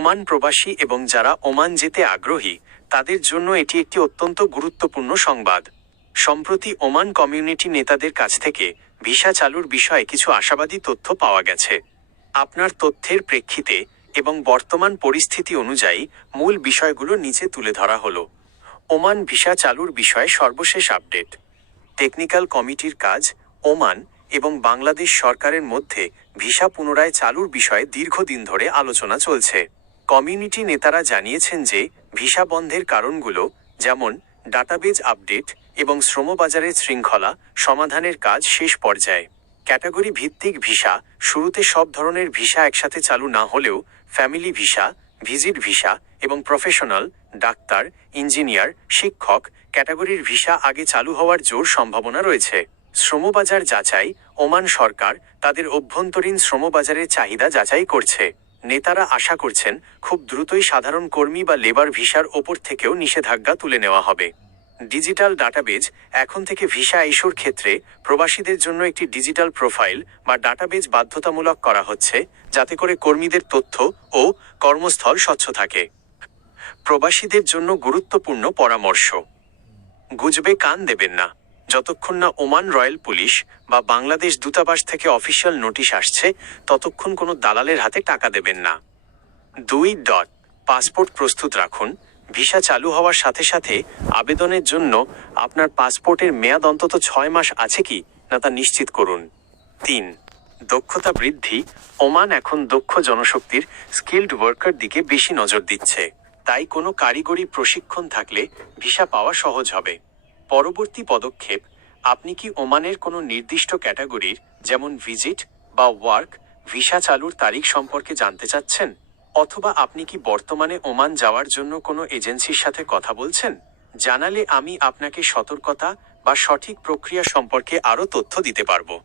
Oman প্রবাসী এবং যারা ওমান যেতে আগ্রহী তাদের জন্য এটি একটি অত্যন্ত গুরুত্বপূর্ণ সংবাদ। সম্প্রতি ওমান কমিউনিটি নেতাদের কাছ থেকে ভিসা চালুর বিষয়ে কিছু আশাবাদী তথ্য পাওয়া গেছে। আপনার তথ্যের প্রেক্ষিতে এবং বর্তমান পরিস্থিতি অনুযায়ী মূল বিষয়গুলো নিচে তুলে ধরা হলো। ওমান ভিসা চালুর বিষয়ে সর্বশেষ আপডেট। টেকনিক্যাল কমিটির কাজ। ওমান এবং বাংলাদেশ সরকারের মধ্যে ভিসা পুনরায় চালুর বিষয়ে দীর্ঘদিন ধরে আলোচনা চলছে। কমিউনিটি নেতারা জানিয়েছেন যে ভিসা বন্ধের কারণগুলো, যেমন ডাটাবেজ আপডেট এবং শ্রমবাজারের শৃঙ্খলা সমাধানের কাজ শেষ পর্যায়ে। ক্যাটাগরি ভিত্তিক ভিসা। শুরুতে সব ধরনের ভিসা একসাথে চালু না হলেও ফ্যামিলি ভিসা, ভিজিট ভিসা এবং প্রফেশনাল, ডাক্তার, ইঞ্জিনিয়ার, শিক্ষক ক্যাটাগরির ভিসা আগে চালু হওয়ার জোর সম্ভাবনা রয়েছে। শ্রমবাজার যাচাই। ওমান সরকার তাদের অভ্যন্তরীণ শ্রমবাজারের চাহিদা যাচাই করছে। নেতারা আশা করছেন খুব দ্রুতই সাধারণ কর্মী বা লেবার ভিসার ওপর থেকেও নিষেধাজ্ঞা তুলে নেওয়া হবে। Digital database. এখন থেকে ভিসা ইস্যুর ক্ষেত্রে প্রবাসীদের জন্য একটি ডিজিটাল প্রোফাইল বা ডাটাবেজ বাধ্যতামূলক করা হচ্ছে, যাতে করে কর্মীদের তথ্য ও কর্মস্থল স্বচ্ছ থাকে। প্রবাসীদের জন্য গুরুত্বপূর্ণ পরামর্শ। গুজবে কান দেবেন না। যতক্ষণ না ওমান রয়্যাল পুলিশ বা বাংলাদেশ দূতাবাস থেকে অফিসিয়াল নোটিশ আসছে, ততক্ষণ কোনো দালালের হাতে টাকা দেবেন না। 2. পাসপোর্ট প্রস্তুত রাখুন। ভিসা চালু হওয়ার সাথে সাথে আবেদনের জন্য আপনার পাসপোর্টের মেয়াদ অন্তত 6 মাস আছে কি না তা নিশ্চিত করুন। 3. দক্ষতা বৃদ্ধি। ওমান এখন দক্ষ জনশক্তির স্কিল্ড ওয়ার্কার দিকে বেশি নজর দিচ্ছে, তাই কোনো কারিগরি প্রশিক্ষণ থাকলে ভিসা পাওয়া সহজ হবে। পরবর্তী পদক্ষেপ। আপনি কি ওমানের কোনো নির্দিষ্ট ক্যাটাগরির, যেমন ভিজিট বা ওয়ার্ক ভিসা চালুর তারিখ সম্পর্কে জানতে চাচ্ছেন? অথবা আপনি কি বর্তমানে ওমান যাওয়ার জন্য কোনো এজেন্সির সাথে কথা বলছেন? জানালে আমি আপনাকে সতর্কতা বা সঠিক প্রক্রিয়া সম্পর্কে আরও তথ্য দিতে পারবো।